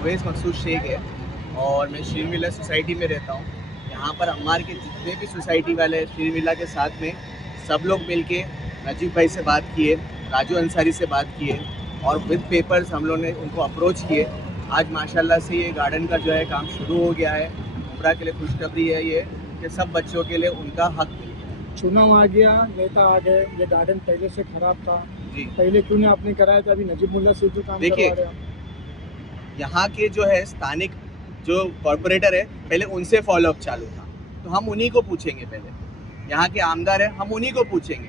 उवैस मकसूद शेख है और मैं शीर विला सोसाइटी में रहता हूँ। यहाँ पर अम्मार के जितने भी सोसाइटी वाले हैं शीर विला के साथ में सब लोग मिलके नजीब भाई से बात किए, राजू अंसारी से बात किए और विद पेपर्स हम लोग ने उनको अप्रोच किए। आज माशाल्लाह से ये गार्डन का जो है काम शुरू हो गया है। उम्रा के लिए खुशखबरी है ये कि सब बच्चों के लिए उनका हक मिल गया। चुनाव आ गया, नेता आ गए, ये गार्डन पहले से खराब था जी, पहले क्यों नहीं आपने कराया था? अभी नजीब मुल्ला से जो काम देखिए, करवा रहे हैं यहाँ के जो है स्थानिक जो कॉरपोरेटर है पहले उनसे फॉलोअप चालू था, तो हम उन्हीं को पूछेंगे। पहले यहाँ के आमदार है हम उन्हीं को पूछेंगे।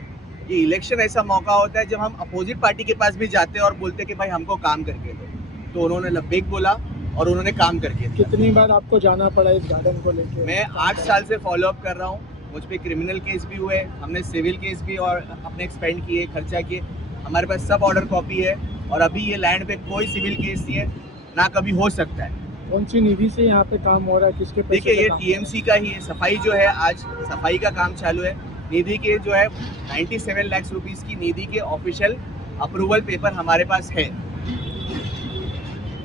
ये इलेक्शन ऐसा मौका होता है जब हम अपोजिट पार्टी के पास भी जाते हैं और बोलते हैं कि भाई हमको काम करके दो, तो उन्होंने लब्बैक बोला और उन्होंने काम करके दिया। कितनी बार आपको जाना पड़ा इस गार्डन को लेकर? मैं 8 साल से फॉलोअप कर रहा हूँ। मुझ पे क्रिमिनल केस भी हुए, हमने सिविल केस भी और अपने एक्सपेंड किए, खर्चा किए। हमारे पास सब ऑर्डर कॉपी है और अभी ये लैंड पे कोई सिविल केस नहीं है, ना कभी हो सकता है। कौन सी निधि से यहाँ पे काम हो रहा है, किसके पैसे? देखिए, ये टीएमसी का ही है। सफाई जो है, आज सफाई का काम चालू है। निधि के जो है 97 लाख रुपीस की निधि के ऑफिशियल अप्रूवल पेपर हमारे पास है।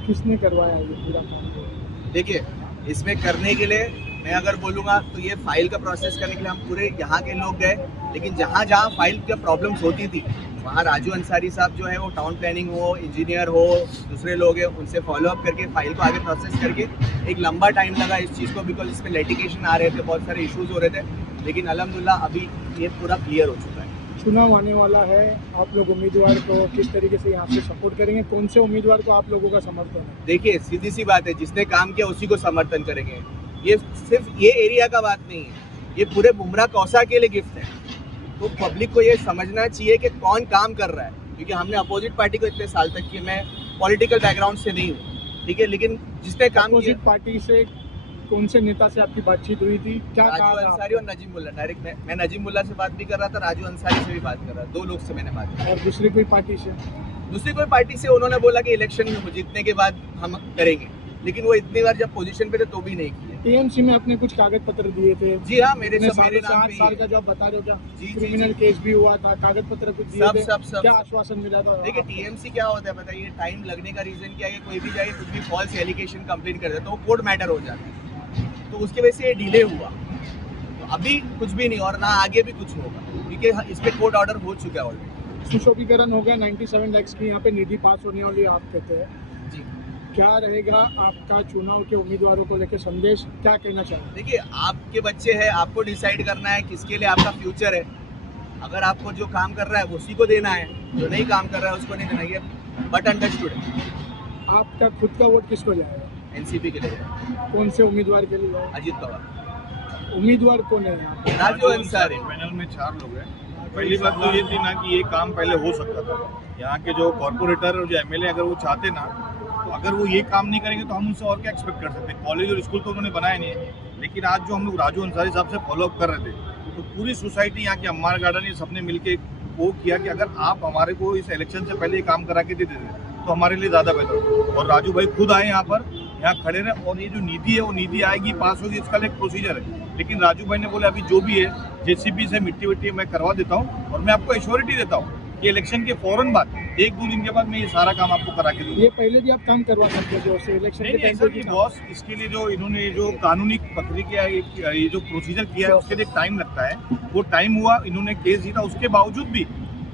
किसने करवाया ये पूरा काम? देखिए, इसमें करने के लिए मैं अगर बोलूँगा तो ये फाइल का प्रोसेस करने के लिए हम पूरे यहाँ के लोग गए, लेकिन जहाँ जहाँ फाइल की प्रॉब्लम्स होती थी वहाँ राजू अंसारी साहब जो है वो टाउन प्लानिंग हो, इंजीनियर हो, दूसरे लोग हैं, उनसे फॉलोअप करके फाइल को आगे प्रोसेस करके एक लंबा टाइम लगा इस चीज़ को, बिकॉज इसमें लिटिगेशन आ रहे थे, बहुत सारे इश्यूज हो रहे थे, लेकिन अल्हम्दुलिल्लाह अभी ये पूरा क्लियर हो चुका है। चुनाव आने वाला है, आप लोग उम्मीदवार को किस तरीके से यहाँ से सपोर्ट करेंगे? कौन से उम्मीदवार को आप लोगों का समर्थन है? देखिए, सीधी सी बात है, जिसने काम किया उसी को समर्थन करेंगे। ये सिर्फ ये एरिया का बात नहीं है, ये पूरे बुमरा कौसा के लिए गिफ्ट है। तो पब्लिक को ये समझना चाहिए कि कौन काम कर रहा है, क्योंकि हमने अपोजिट पार्टी को इतने साल तक किए। मैं पॉलिटिकल बैकग्राउंड से नहीं हूँ, ठीक है, लेकिन जिसने काम किया। अपोजिट पार्टी से कौन से नेता से आपकी बातचीत हुई थी? क्या राजू कहा था? अंसारी और नजीब मुल्ला। डायरेक्ट मैं नजीब मुल्ला से बात भी कर रहा था, राजू अंसारी से भी बात कर रहा था। 2 लोग से मैंने बात की। और दूसरी कोई पार्टी से? दूसरी कोई पार्टी से उन्होंने बोला कि इलेक्शन में जीतने के बाद हम करेंगे, लेकिन वो इतनी बार जब पोजीशन पे थे तो भी नहीं किए। टीएमसी में अपने कुछ कागज पत्र दिए थे? जी हाँ, मेरे अपने सब मेरे नाम 8 पे साल ही का है। जो आप बता रहे हो, क्या जी, क्रिमिनल जी। केस भी हुआ था, कागज पत्र कुछ दिए थे? सब क्या आश्वासन मिला था? देखिए, टीएमसी क्या होता है बताइए? टाइम लगने का रीजन क्या है? कोई भी जाए कुछ भी फॉल्स एलिगेशन कंप्लेन कर देता है तो वो कोर्ट मैटर हो जाता है, तो उसकी वजह से ये डिले हुआ। तो अभी कुछ भी नहीं और ना आगे भी कुछ होगा, क्योंकि इस पे कोर्ट ऑर्डर हो चुका है ऑलरेडी। सुशोभीकरण हो गया, 97 लाख की यहाँ पे निधि पास होने वाली आप कहते हैं। जी, क्या रहेगा आपका चुनाव के उम्मीदवारों को लेकर संदेश, क्या कहना चाहेंगे? देखिए, आपके बच्चे हैं, आपको डिसाइड करना है किसके लिए आपका फ्यूचर है। अगर आपको जो काम कर रहा है उसी को देना है, जो नहीं काम कर रहा है उसको नहीं देना। ये बट अंडरस्टूड है। आपका खुद का वोट किसको जाएगा? एनसीपी के लिए जाए, कौन से उम्मीदवार के लिए जाएगा? अजीत पवार। उम्मीदवार कौन है यहाँ पे? राजू अंसारी। पैनल में 4 लोग हैं। पहली बात तो ये थी ना कि ये काम पहले हो सकता था। यहाँ के जो कॉर्पोरेटर और जो एमएलए अगर वो चाहते ना, तो अगर वो ये काम नहीं करेंगे तो हम उनसे और क्या एक्सपेक्ट कर सकते हैं? कॉलेज और स्कूल तो उन्होंने बनाया नहीं है, लेकिन आज जो हम लोग राजू अंसारी साहब से फॉलोअप कर रहे थे, तो पूरी सोसाइटी यहाँ के अम्मार गार्डन ये सबने मिलके वो किया कि अगर आप हमारे को इस इलेक्शन से पहले ये काम करा के देते थे तो हमारे लिए ज़्यादा बेहतर। और राजू भाई खुद आए यहाँ पर, यहाँ खड़े रहे, और ये जो निधि है वो निधि आएगी, पास होगी, इसका एक प्रोसीजर है। लेकिन राजू भाई ने बोले अभी जो भी है जेसीबी से मिट्टी विट्टी मैं करवा देता हूँ और मैं आपको एश्योरिटी देता हूँ कि इलेक्शन के फौरन बाद 1-2 दिन के बाद मैं ये सारा काम आपको करा के दूँगा। ये पहले भी आप काम करवा सकते थे उससे, इलेक्शन के नहीं टाइम ऐसा पे कि भी बॉस, इसके लिए जो इन्होंने जो कानूनी प्रक्रिया ये जो प्रोसीजर किया है उसके लिए टाइम लगता है। वो टाइम हुआ, इन्होंने केस जीता, उसके बावजूद भी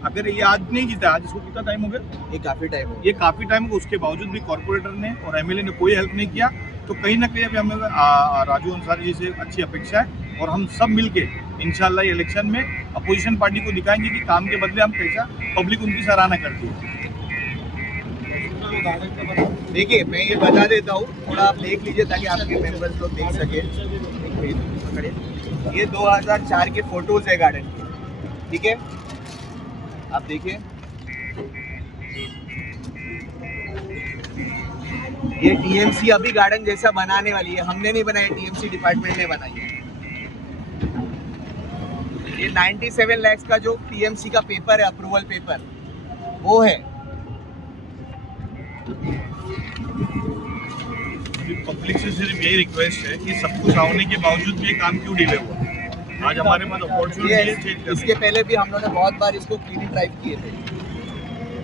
अगर ये आज नहीं जीता, आज इसको कितना टाइम हो गया? ये काफी टाइम हो ये काफ़ी टाइम को, उसके बावजूद भी कॉर्पोरेटर ने और एमएलए ने कोई हेल्प नहीं किया। तो कहीं ना कहीं अभी हमें राजू अंसारी जी से अच्छी अपेक्षा है और हम सब मिलके इंशाल्लाह ये इलेक्शन में अपोजिशन पार्टी को दिखाएंगे कि काम के बदले हम कैसा पब्लिक उनकी सराहना करती है। देखिए, मैं ये बता देता हूँ, थोड़ा आप देख लीजिए ताकि आपके मेंबर्स लोग देख सके। ये 2004 के फोटोज है गार्डन के, ठीक है, आप देखिए। ये टीएमसी अभी गार्डन जैसा बनाने वाली है, हमने नहीं बनाया, टीएमसी डिपार्टमेंट ने बनाई है। ये 97 लाख का जो टीएमसी का पेपर है, अप्रूवल पेपर, वो है। पब्लिक से सिर्फ यही रिक्वेस्ट है कि सब कुछ होने के बावजूद भी ये काम क्यों डिले हुआ? आज हमारे पास अपॉर्चुनिटी है चेंज करने इसके पहले भी हम लोगों ने बहुत बार इसको क्लीनिंग ड्राइव किए थे।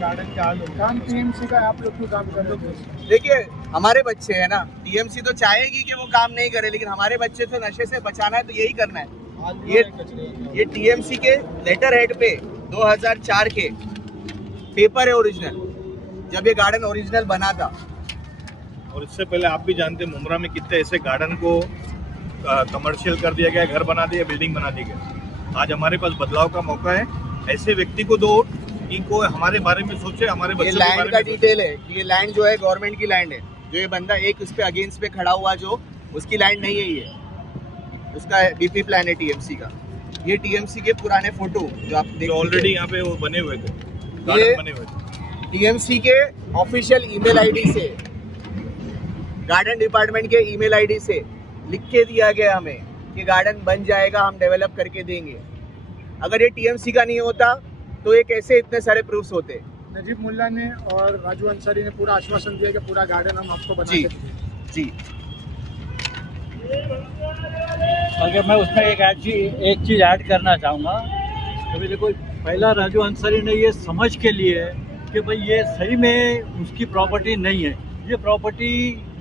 गार्डन के हाल काम टीएमसी का आप लोग क्यों काम कर रहे हो? देखिए, हमारे बच्चे हैं ना, टीएमसी तो चाहेगी कि वो काम नहीं करे, लेकिन हमारे बच्चे तो नशे से बचाना है तो यही करना है। ये टीएमसी के लेटर हेड पे 2004 के पेपर है ओरिजिनल, जब ये गार्डन ओरिजिनल बना था। और इससे पहले आप भी जानते हैं मुमरा में कितने ऐसे गार्डन को कमर्शियल कर दिया गया, घर बना दिया, बिल्डिंग बना दी गई। आज हमारे पास बदलाव का मौका है, ऐसे व्यक्ति को दो इनको हमारे बारे में सोचे, हमारे ये बच्चों के लैंड बारे का में डिटेल है कि ये लैंड जो है गवर्नमेंट की लैंड है। जो ये बंदा एक उस पे अगेंस्ट पे खड़ा हुआ जो उसकी लैंड नहीं है, ये उसका बीपी प्लान है टीएमसी का। ये टीएमसी के पुराने फोटो जो आप देख ऑलरेडी यहाँ पे वो बने हुए थे, ये गार्डन बने हुए थे। टीएमसी के ऑफिशियल ईमेल आईडी से, गार्डन डिपार्टमेंट के ईमेल आईडी से लिख के दिया गया हमें कि गार्डन बन जाएगा, हम डेवलप करके देंगे। अगर ये टीएमसी का नहीं होता तो ये कैसे इतने सारे प्रूफ्स होते। नजीब मुल्ला ने और राजू अंसारी ने पूरा आश्वासन दिया कि पूरा गार्डन हम आपको बना जी के देंगे। जी अगर मैं उसमें एक चीज़ ऐड करना चाहूँगा। अभी देखो, पहला राजू अंसारी ने ये समझ के लिए कि भाई ये सही में उसकी प्रॉपर्टी नहीं है, ये प्रॉपर्टी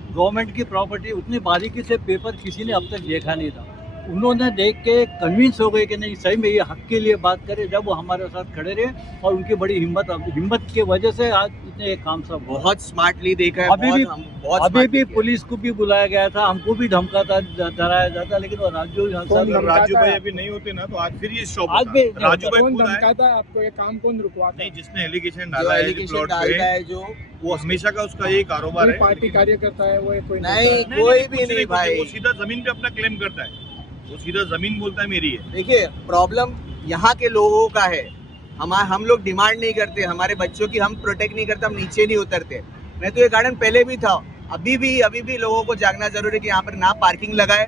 गवर्नमेंट की प्रॉपर्टी, उतनी बारीकी से पेपर किसी ने अब तक देखा नहीं था। उन्होंने देख के कन्विंस हो गए कि नहीं सही में ये हक के लिए बात करे, जब वो हमारे साथ खड़े रहे। और उनकी बड़ी हिम्मत की वजह से आज इतने एक काम सब हुआ। बहुत स्मार्टली देखा है। अभी भी smartly किया। पुलिस को भी बुलाया गया था, हमको भी धमकाता डराया जाता, लेकिन वो राजू अंसारी अगर राजू भाई अभी नहीं होते ना तो आज फिर ये शॉप आज भी राजू भाई कौन खुद आए। धमकाता है आपको, ये काम कौन रुकवाता नहीं, है? जिसने एलिगेशन जो डाला है एलिगेशन प्लॉट डालता पे, है जो वो हमेशा का उसका यही कारोबार कोई है। पार्टी कार्यकर्ता है, वो है कोई नहीं, नेता है? कोई कुछ भी नहीं भाई। वो सीधा जमीन पे अपना क्लेम करता है, वो सीधा जमीन बोलता है मेरी है। देखिए, प्रॉब्लम यहाँ के लोगों का है। हम लोग डिमांड नहीं करते, हमारे बच्चों की हम प्रोटेक्ट नहीं करते, हम नीचे नहीं उतरते। नहीं तो ये गार्डन पहले भी था, अभी भी लोगों को जागना जरूरी है कि यहाँ पर ना पार्किंग लगाए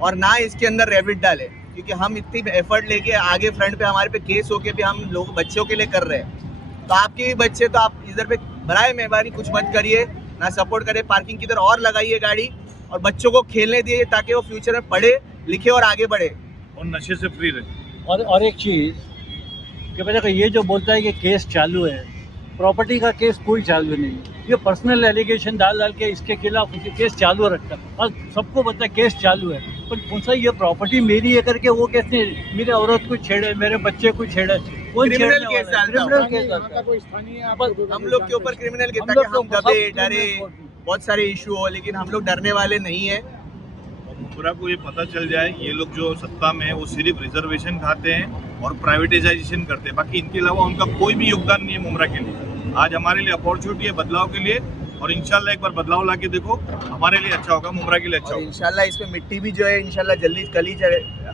और ना इसके अंदर रैबिट डाले, क्योंकि हम इतनी एफर्ट लेके आगे फ्रंट पे हमारे पे केस होके भी हम लोग बच्चों के लिए कर रहे हैं। तो आपके भी बच्चे, तो आप इधर पे बराए मेहरबानी कुछ मत करिए, ना सपोर्ट करिए, पार्किंग की तरह और लगाइए गाड़ी और बच्चों को खेलने दिए ताकि वो फ्यूचर में पढ़े लिखे और आगे बढ़े और नशे से फ्री रहे। और एक चीज़ कि भाई देखो, ये जो बोलता है कि केस चालू है, प्रॉपर्टी का केस कोई चालू नहीं है। ये पर्सनल एलिगेशन डाल के इसके खिलाफ उसके केस चालू रखता है और सबको पता है केस चालू है। पर कौन सा ये प्रॉपर्टी मेरी है करके वो कैसे मेरे औरत को छेड़े, मेरे बच्चे को छेड़े, कौन क्रिमिनल छेड़ने केस वाला है? डालता है। क्रिमिनल यहाँ केस का डालता है। कोई स्थानीय आप बस लोगों का हम कोई लोग के जान ऊपर पहचान? क्रिमिनल के हम ताकि लोग हम तो दबे सब डरे, criminal बहुत सारे इशू हो, लेकिन हम लोग डरने वाले नहीं है। मुमरा को ये पता चल जाए ये लोग जो सत्ता में है वो सिर्फ रिजर्वेशन खाते हैं और प्राइवेटाइजेशन करते हैं, बाकी इनके अलावा उनका कोई भी योगदान नहीं है मुमरा के लिए। आज हमारे लिए अपॉर्चुनिटी है बदलाव के लिए, और इंशाल्लाह एक बार बदलाव ला के देखो, हमारे लिए अच्छा होगा, मुमरा के लिए अच्छा और होगा। इंशाल्लाह इसमें मिट्टी भी जो है इंशाल्लाह जल्दी कल ही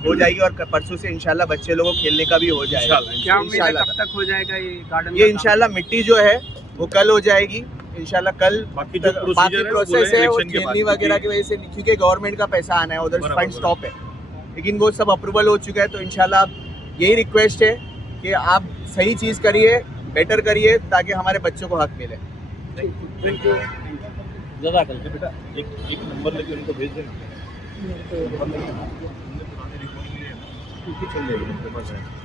हो जाएगी और परसों से इंशाल्लाह बच्चे लोगों को खेलने का भी हो जाएगा। इंशाल्लाह। क्या उम्मीद है इंशाल्लाह। कब तक हो जाएगा ये गार्डन? ये इंशाल्लाह मिट्टी जो है वो कल हो जाएगी इंशाल्लाह। कल बाकी जो बाकी प्रोसीजर है वो प्रोसेस है वो इलेक्शन के बाद, खेलनी वगैरह की क्योंकि वजह से, क्योंकि गवर्नमेंट का पैसा आना है, उधर बराबर, फंड स्टॉप है, लेकिन वो सब अप्रूवल हो चुका है। तो इंशाल्लाह अब यही रिक्वेस्ट है कि आप सही चीज़ करिए, बेटर करिए, ताकि हमारे बच्चों को हक मिले। जज़ाकल्लाह। बेटा एक नंबर लेके उनको भेज देना। चल जाएगा, उनके पास है।